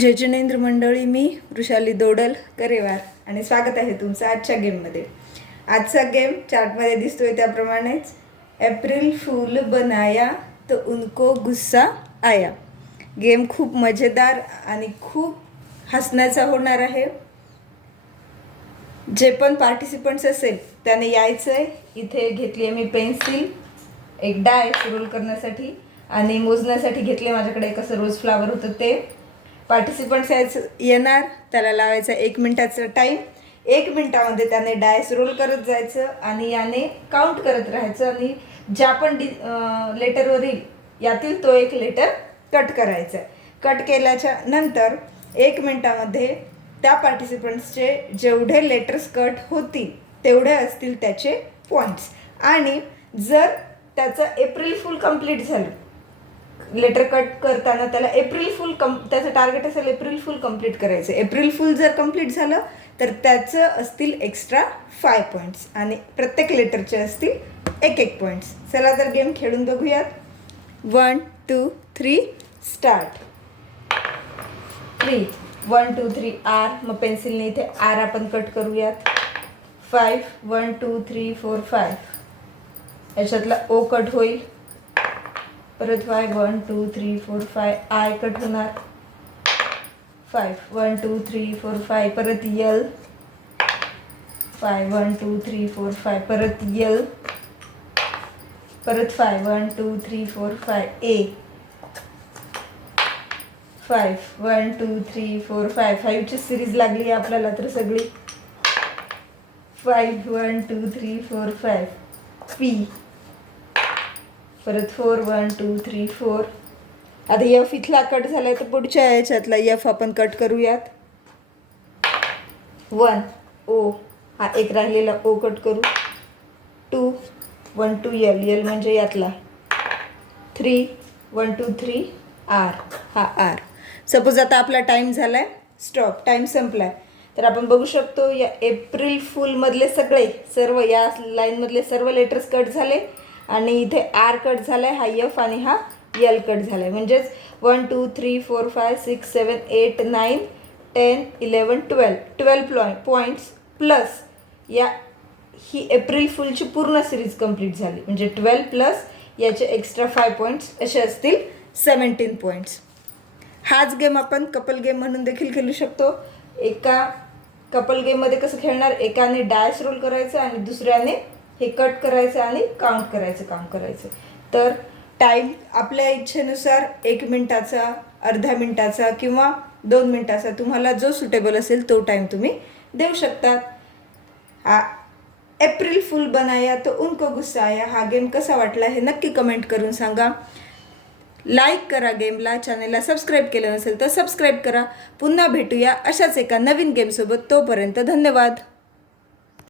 जय जिनेंद्र मंडळी मी वृषाली दोडल करेवार. आणि स्वागत आहे तुमचं आजच्या गेममध्ये. आजचा गेम चार्टमध्ये दिसतोय त्याप्रमाणेच एप्रिल फूल बनाया तो उनको गुस्सा आया. गेम खूप मजेदार आणि खूप हसण्याचा होणार आहे. जे पण पार्टिसिपंट्स असेल त्याने यायचं आहे इथे घेतली आहे मी पेन्सिल एक डाय रोल करण्यासाठी आणि मोजण्यासाठी घेतले माझ्याकडे एक असं रोज फ्लावर होतं ते. पार्टिसिपंट्स यायचं येणार त्याला लावायचं एक मिनटाचं टाईम एक मिनटामध्ये त्याने डायस रोल करत जायचं आणि याने काउंट करत राहायचं आणि ज्या पण डि लेटरवर येईल यातील तो एक लेटर कट करायचा. आहे कट केल्याच्यानंतर एक मिनटामध्ये त्या पार्टिसिपंट्सचे जेवढे लेटर्स कट होतील तेवढे असतील त्याचे पॉईंट्स आणि जर त्याचं एप्रिल फुल कंप्लीट झालं लेटर कट करताना त्याला एप्रिल फुल कम त्याचं टार्गेट असेल एप्रिल फुल कंप्लीट करायचं. एप्रिल फुल जर कंप्लीट झालं तर त्याचं असतील एक्स्ट्रा फाय पॉईंट्स आणि प्रत्येक लेटरचे असतील एक एक पॉईंट्स चला तर गेम खेळून बघूयात. One two three start three one two three R मग पेन्सिलने इथे आर आपण कट करूयात. Five one two three four five याच्यातला ओ कट होईल. परत five one two three four five I cut होणार. Five one two three four five परत L five one two three four five परत L परत five one two three four five A five one two three four five फाईव्हची series लागली आहे आपल्याला तर सगळी. Five one two three four five P परत four one two three four. आता F इथला कट झाला तर पुढच्या याच्यातला यफ आपण कट करूयात. One O. हा एक राहिलेला ओ कट करू. Two one two L L म्हणजे यातला. Three one two three R. हा आर. सपोज आता आपला टाईम झाला आहे स्टॉप टाईम संपला आहे तर आपण बघू शकतो या एप्रिल फुलमधले सगळे सर्व या लाईनमधले सर्व लेटर्स कट झाले. आणि इथे आर कट झाला आहे हा यफ आणि हा यल कट झाला आहे म्हणजेच one two three four five six seven eight nine ten eleven twelve twelve plough points plus या ही एप्रिल फुलची पूर्ण सिरीज कंप्लीट झाली. म्हणजे ट्वेल्व प्लस याचे एक्स्ट्रा फाय पॉईंट्स असे असतील सेवन्टीन पॉईंट्स हाच गेम आपण कपल गेम म्हणून देखील खेळू शकतो. एका कपल गेममध्ये कसं खेळणार? एकाने डायस रोल करायचा आणि दुसऱ्याने हे कट करायचं आणि काउंट करायचं काम करायचं. तर टाईम आपल्या इच्छेनुसार एक मिनटाचा अर्ध्या मिनटाचा किंवा दोन मिनटाचा तुम्हाला जो सुटेबल असेल तो टाईम तुम्ही देऊ शकतात हा एप्रिल फुल बनाया तो उनको गुस्सा आया हा गेम कसा वाटला हे नक्की कमेंट करून सांगा. लाईक करा गेमला चॅनेलला सबस्क्राईब केलं नसेल तर सबस्क्राईब करा. पुन्हा भेटूया अशाच एका नवीन गेमसोबत तोपर्यंत धन्यवाद.